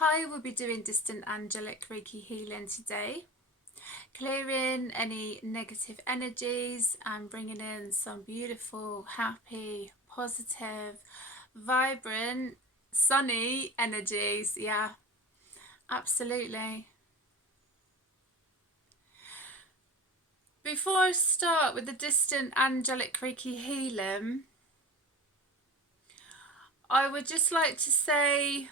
Hi, we'll be doing distant angelic Reiki healing today, clearing any negative energies and bringing in some beautiful, happy, positive, vibrant, sunny energies. Yeah, absolutely. Before I start with the distant angelic Reiki healing, I would just like to say,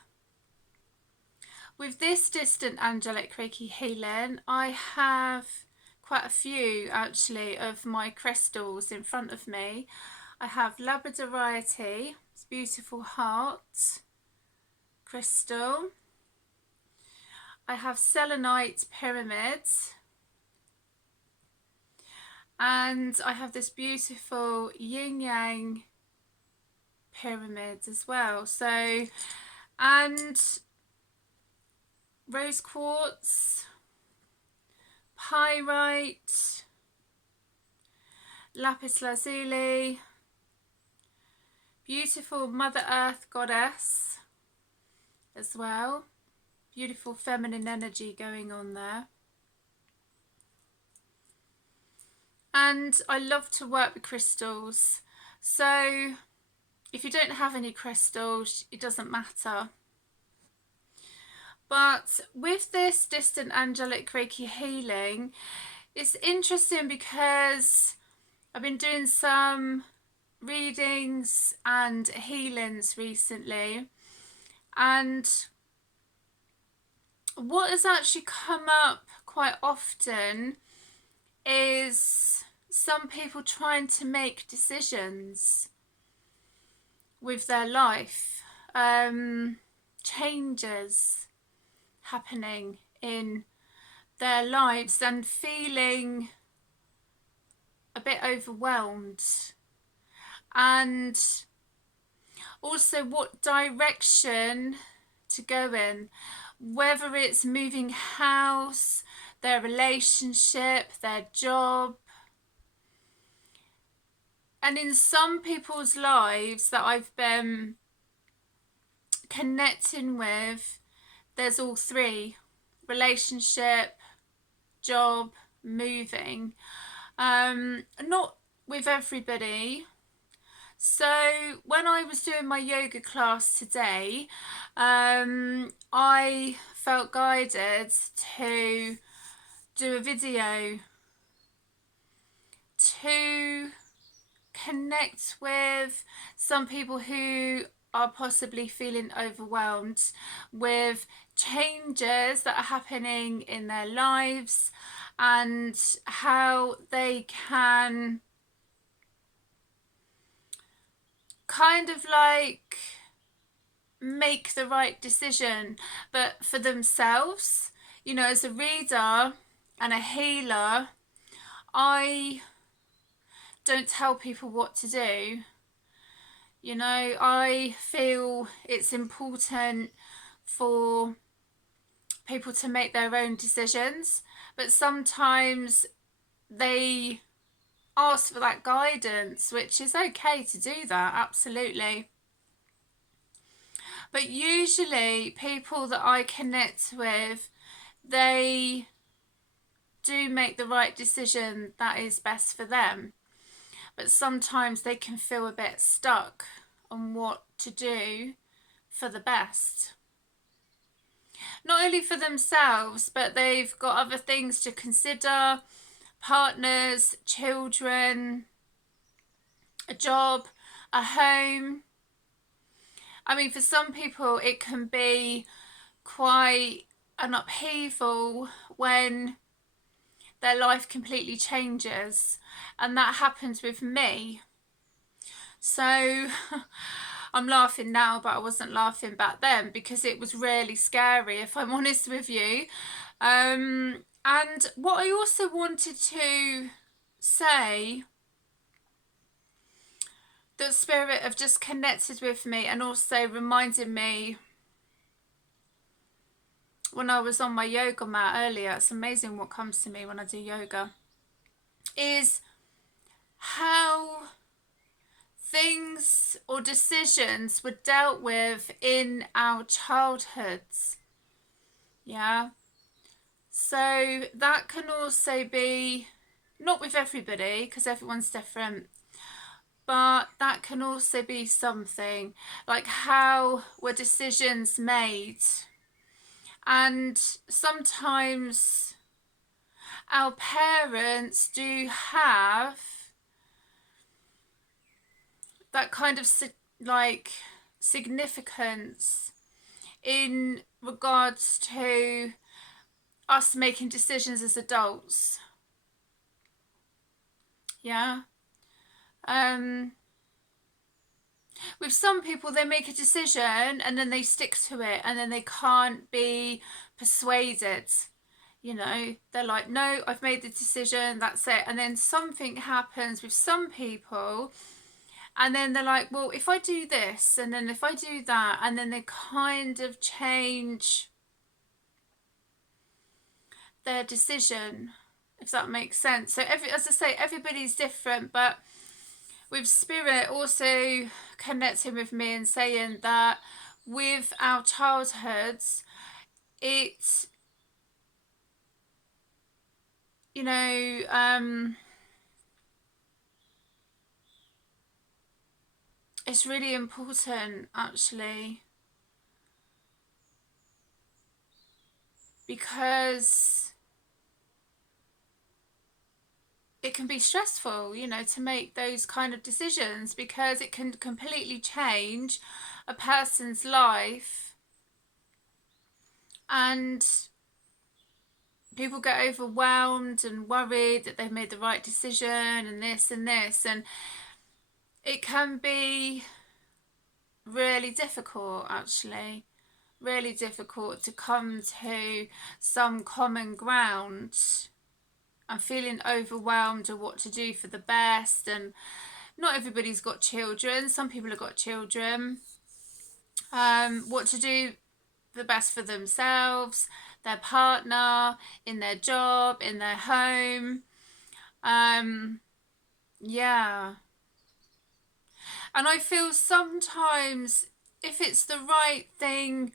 with this distant angelic Reiki healing, I have quite a few actually of my crystals in front of me. I have Labradorite, it's beautiful heart crystal. I have selenite pyramids, and I have this beautiful yin yang pyramid as well. So, and rose quartz, pyrite, lapis lazuli, beautiful Mother Earth goddess as well. Beautiful feminine energy going on there. And I love to work with crystals. So if you don't have any crystals, it doesn't matter. But with this distant angelic Reiki healing, it's interesting because I've been doing some readings and healings recently, and what has actually come up quite often is some people trying to make decisions with their life, changes happening in their lives and feeling a bit overwhelmed, and also what direction to go in, whether it's moving house, their relationship, their job. And in some people's lives that I've been connecting with, there's all three: relationship, job, moving. Not with everybody. So when I was doing my yoga class today, I felt guided to do a video to connect with some people who are possibly feeling overwhelmed with changes that are happening in their lives and how they can kind of like make the right decision, but for themselves. You know, as a reader and a healer, I don't tell people what to do. You know, I feel it's important for people to make their own decisions, but sometimes they ask for that guidance, which is okay to do that, absolutely. But usually people that I connect with, they do make the right decision that is best for them. But sometimes they can feel a bit stuck on what to do for the best. Not only for themselves, but they've got other things to consider: partners, children, a job, a home. I mean, for some people it can be quite an upheaval when their life completely changes, and that happens with me. So I'm laughing now, but I wasn't laughing back then because it was really scary, if I'm honest with you. And what I also wanted to say, that Spirit have just connected with me and also reminded me when I was on my yoga mat earlier, it's amazing what comes to me when I do yoga, is how things or decisions were dealt with in our childhoods. Yeah. So that can also be, not with everybody because everyone's different, but that can also be something like, how were decisions made? And sometimes our parents do have that kind of like significance in regards to us making decisions as adults. Yeah. Um, with some people, they make a decision and then they stick to it, and then they can't be persuaded. You know, they're like, no, I've made the decision, that's it. And then something happens with some people, and then they're like, well, if I do this and then if I do that, and then they kind of change their decision, if that makes sense. So as I say, everybody's different, but with spirit also connecting with me and saying that with our childhoods, it, you know, it's really important actually, because it can be stressful, you know, to make those kind of decisions, because it can completely change a person's life, and people get overwhelmed and worried that they've made the right decision and this and this, and it can be really difficult actually, really difficult to come to some common ground. I'm feeling overwhelmed of what to do for the best, and not everybody's got children. Some people have got children. What to do the best for themselves, their partner, in their job, in their home. Yeah. And I feel sometimes if it's the right thing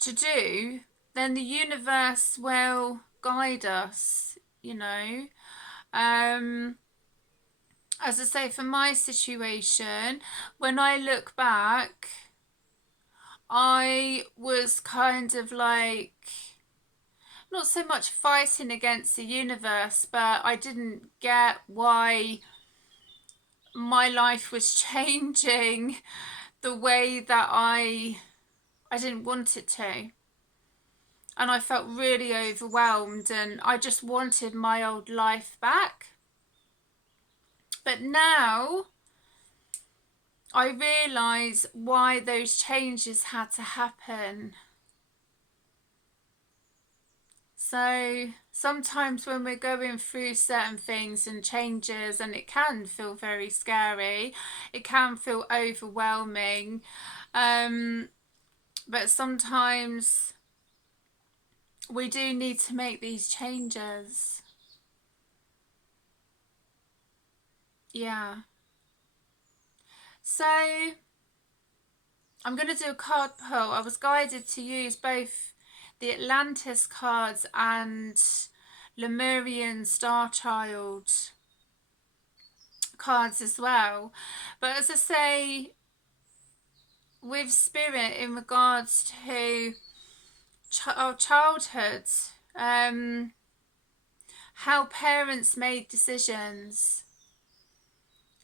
to do, then the universe will guide us, you know. Um, as I say, for my situation, when I look back, I was kind of like, not so much fighting against the universe, but I didn't get why my life was changing the way that I didn't want it to. And I felt really overwhelmed, and I just wanted my old life back. But now I realise why those changes had to happen. So sometimes when we're going through certain things and changes, and it can feel very scary, it can feel overwhelming, but sometimes we do need to make these changes. Yeah. So I'm going to do a card pull. I was guided to use both the Atlantis cards and Lemurian Star Child cards as well. But as I say, with spirit in regards to our childhood, how parents made decisions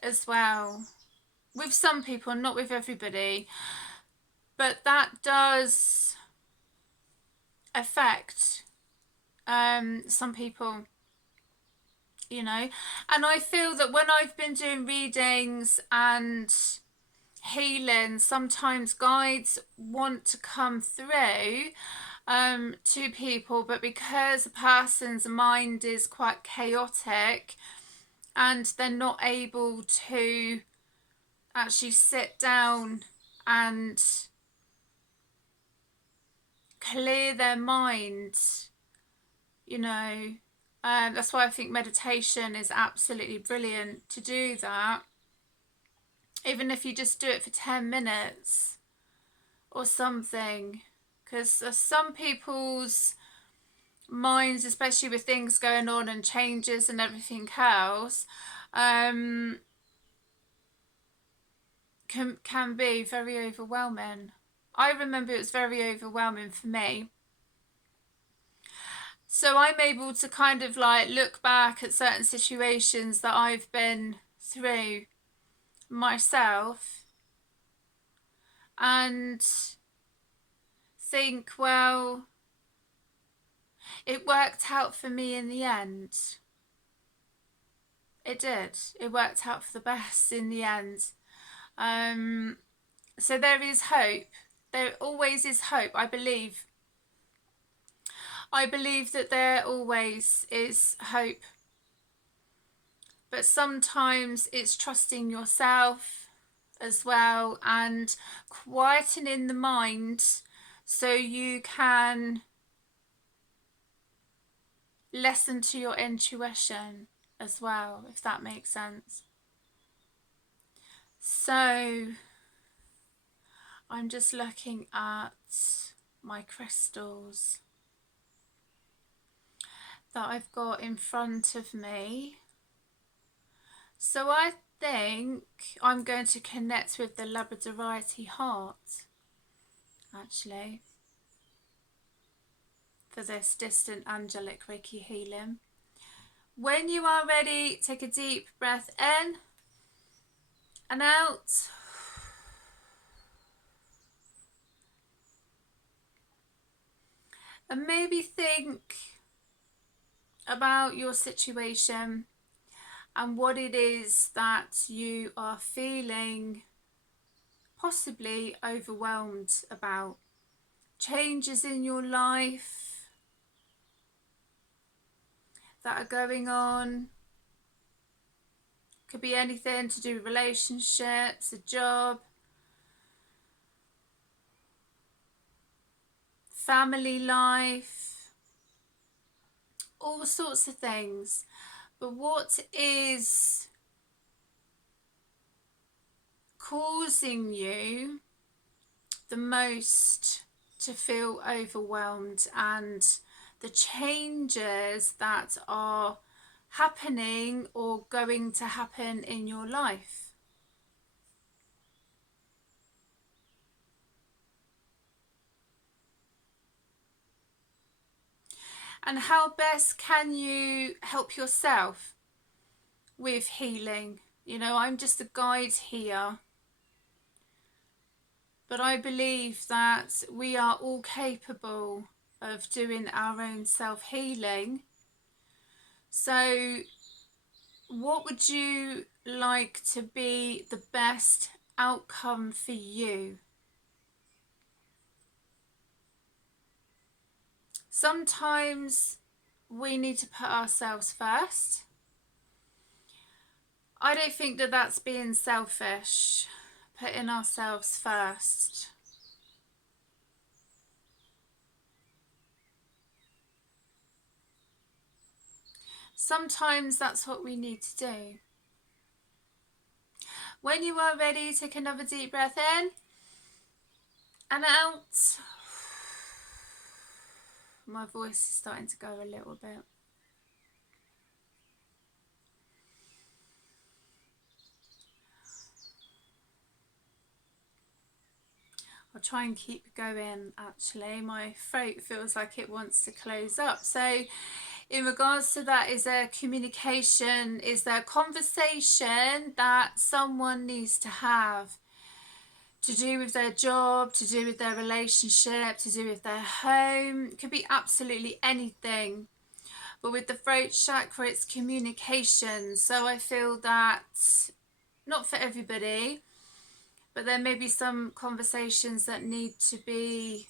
as well. With some people, not with everybody, but that does affect some people, you know. And I feel that when I've been doing readings and healing, sometimes guides want to come through to people, but because a person's mind is quite chaotic and they're not able to actually sit down and clear their mind, you know, that's why I think meditation is absolutely brilliant to do that. Even if you just do it for 10 minutes or something, because some people's minds, especially with things going on and changes and everything else, can be very overwhelming. I remember it was very overwhelming for me. So I'm able to kind of like look back at certain situations that I've been through myself and think, well, it worked out for me in the end. It did. It worked out for the best in the end. So there is hope. There always is hope, I believe. I believe that there always is hope. But sometimes it's trusting yourself as well and quietening the mind so you can listen to your intuition as well, if that makes sense. So I'm just looking at my crystals that I've got in front of me. So I think I'm going to connect with the Labradorite heart, actually, for this distant angelic Reiki healing. When you are ready, take a deep breath in and out. And maybe think about your situation and what it is that you are feeling possibly overwhelmed about. Changes in your life that are going on. Could be anything to do with relationships, a job, family life, all sorts of things. But what is causing you the most to feel overwhelmed, and the changes that are happening or going to happen in your life? And how best can you help yourself with healing? You know, I'm just a guide here, but I believe that we are all capable of doing our own self-healing. So what would you like to be the best outcome for you? Sometimes we need to put ourselves first. I don't think that that's being selfish, putting ourselves first. Sometimes that's what we need to do. When you are ready, take another deep breath in and out. My voice is starting to go a little bit. I'll try and keep going, actually. My throat feels like it wants to close up. So in regards to that, is there communication? Is there conversation that someone needs to have to do with their job, to do with their relationship, to do with their home? It could be absolutely anything. But with the throat chakra, it's communication. So I feel that, not for everybody, but there may be some conversations that need to be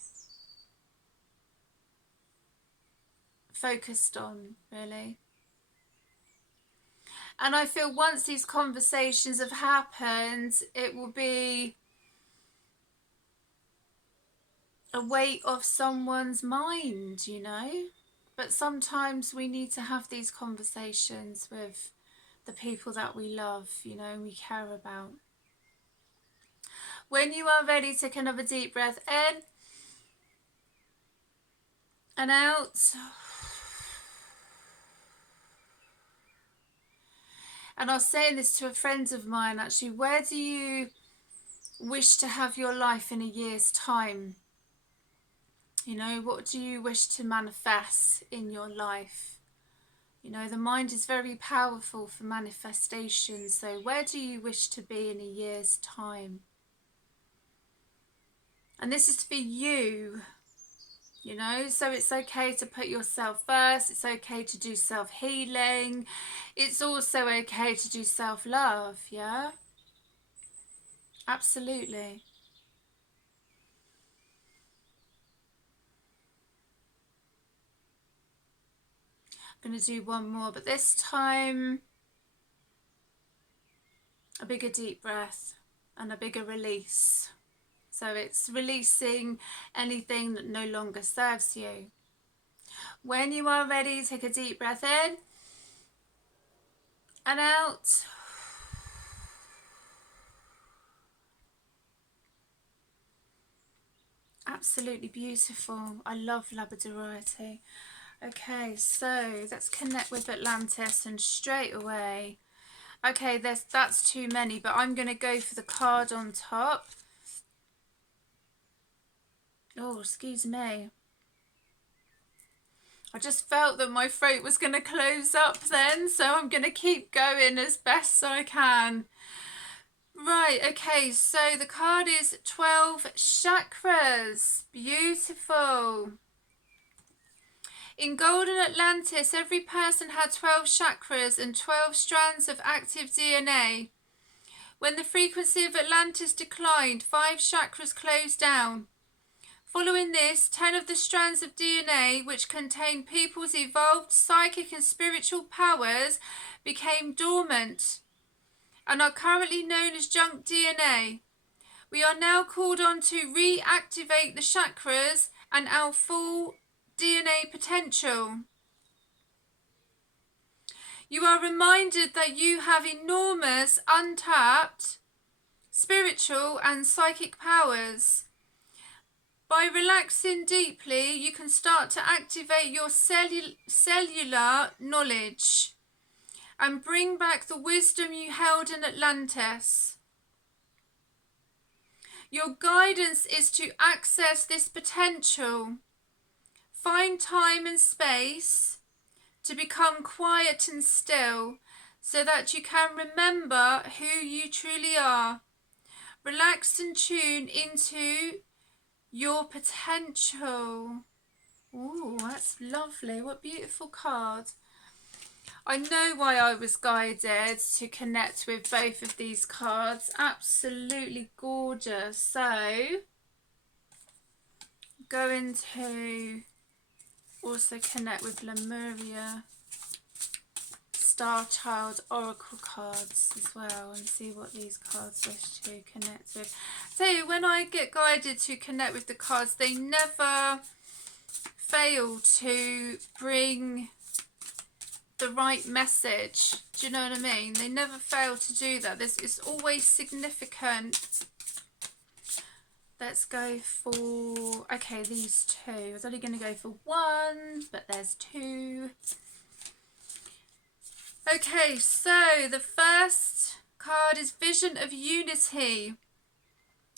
focused on, really. And I feel once these conversations have happened, it will be a weight off someone's mind, you know. But sometimes we need to have these conversations with the people that we love, you know, we care about. When you are ready, take another deep breath in and out. And I was saying this to a friend of mine actually, where do you wish to have your life in a year's time? You know, what do you wish to manifest in your life? You know, the mind is very powerful for manifestation. So where do you wish to be in a year's time? And this is for you, you know, so it's okay to put yourself first. It's okay to do self-healing. It's also okay to do self-love, yeah? Absolutely. I'm going to do one more, but this time a bigger deep breath and a bigger release. So it's releasing anything that no longer serves you. When you are ready, take a deep breath in and out. Absolutely beautiful. I love labradorite. Okay, so let's connect with Atlantis, and straight away. Okay, that's too many, but I'm going to go for the card on top. Oh, excuse me. I just felt that my throat was going to close up then, so I'm going to keep going as best I can. Right, okay, so the card is 12 chakras. Beautiful. In Golden Atlantis, every person had 12 chakras and 12 strands of active DNA. When the frequency of Atlantis declined, 5 chakras closed down. Following this, 10 of the strands of DNA, which contain people's evolved psychic and spiritual powers, became dormant and are currently known as junk DNA. We are now called on to reactivate the chakras and our full DNA potential. You are reminded that you have enormous, untapped spiritual and psychic powers. By relaxing deeply, you can start to activate your cellular knowledge and bring back the wisdom you held in Atlantis. Your guidance is to access this potential. Find time and space to become quiet and still so that you can remember who you truly are. Relax and tune into your potential. Ooh, that's lovely. What a beautiful card. I know why I was guided to connect with both of these cards. Absolutely gorgeous. So, going to also connect with Lemuria Star Child Oracle cards as well and see what these cards wish to connect with. So when I get guided to connect with the cards, they never fail to bring the right message. Do you know what I mean? They never fail to do that. This is always significant. Let's go for, okay, these two. I was only going to go for one, but there's two. Okay, so the first card is Vision of Unity.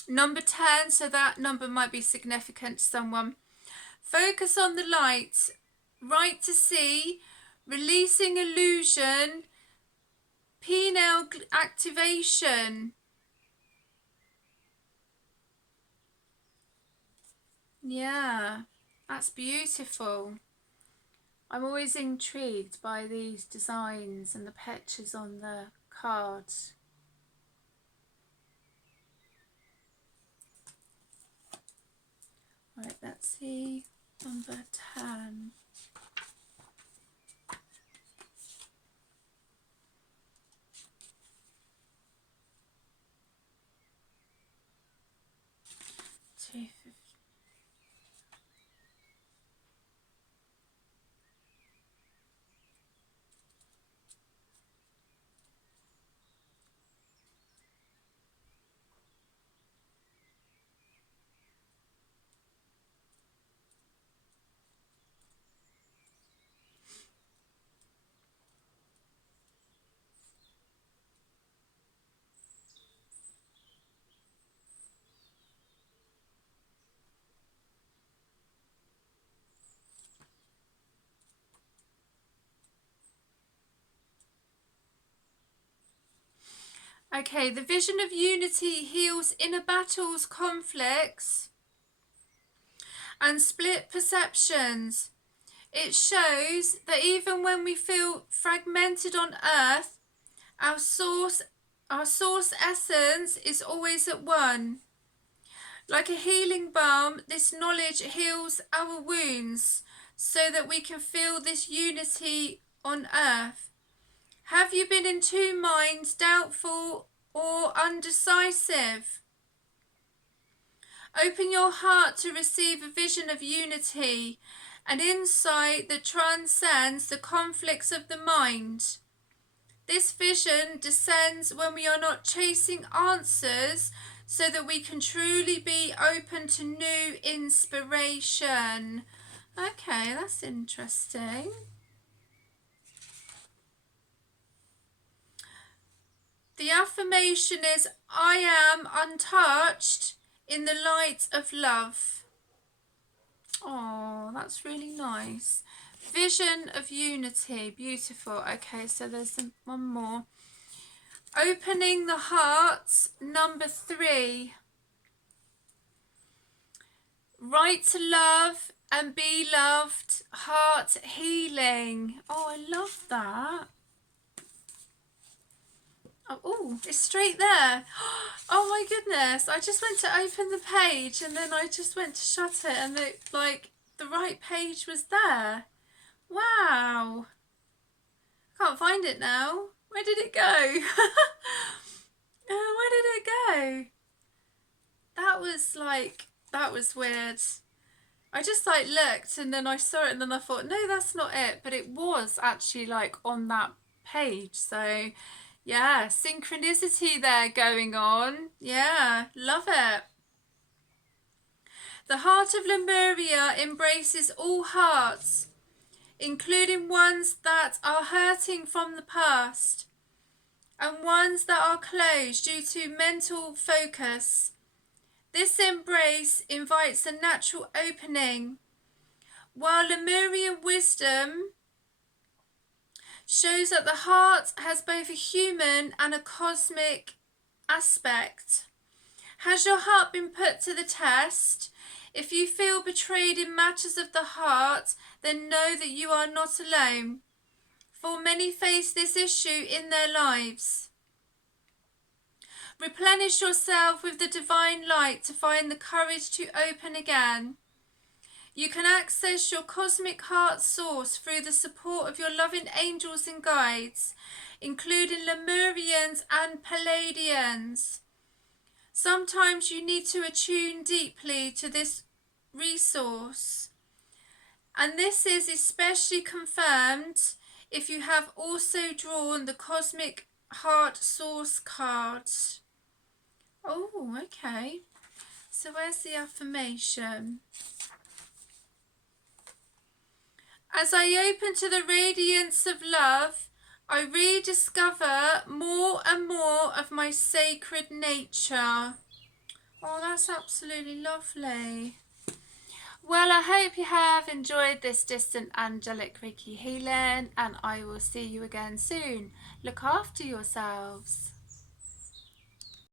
Number 10, so that number might be significant to someone. Focus on the light, right to see, releasing illusion, pineal activation. Yeah, that's beautiful. I'm always intrigued by these designs and the pictures on the cards. Right, let's see number 10. Okay, the vision of unity heals inner battles, conflicts, and split perceptions. It shows that even when we feel fragmented on earth, our source essence is always at one. Like a healing balm, this knowledge heals our wounds so that we can feel this unity on earth. Have you been in two minds, doubtful or undecisive? Open your heart to receive a vision of unity, an insight that transcends the conflicts of the mind. This vision descends when we are not chasing answers, so that we can truly be open to new inspiration. Okay, that's interesting. The affirmation is, I am untouched in the light of love. Oh, that's really nice. Vision of unity, beautiful. Okay, so there's one more. Opening the heart, number 3. Right to love and be loved, heart healing. Oh, I love that. Oh, it's straight there. Oh my goodness. I just went to open the page and then I just went to shut it and the right page was there. Wow. Can't find it now. Where did it go? Where did it go? That was weird. I just looked and then I saw it and then I thought, no, that's not it. But it was actually on that page. So yeah, synchronicity there going on. Yeah, love it. The heart of Lemuria embraces all hearts, including ones that are hurting from the past and ones that are closed due to mental focus. This embrace invites a natural opening, while Lemurian wisdom shows that the heart has both a human and a cosmic aspect. Has your heart been put to the test? If you feel betrayed in matters of the heart, then know that you are not alone, for many face this issue in their lives. Replenish yourself with the divine light to find the courage to open again. You can access your cosmic heart source through the support of your loving angels and guides, including Lemurians and Palladians. Sometimes you need to attune deeply to this resource, and this is especially confirmed if you have also drawn the Cosmic Heart Source card. Oh, okay. So where's the affirmation? As I open to the radiance of love, I rediscover more and more of my sacred nature. Oh, that's absolutely lovely. Well, I hope you have enjoyed this distant angelic Reiki healing, and I will see you again soon. Look after yourselves.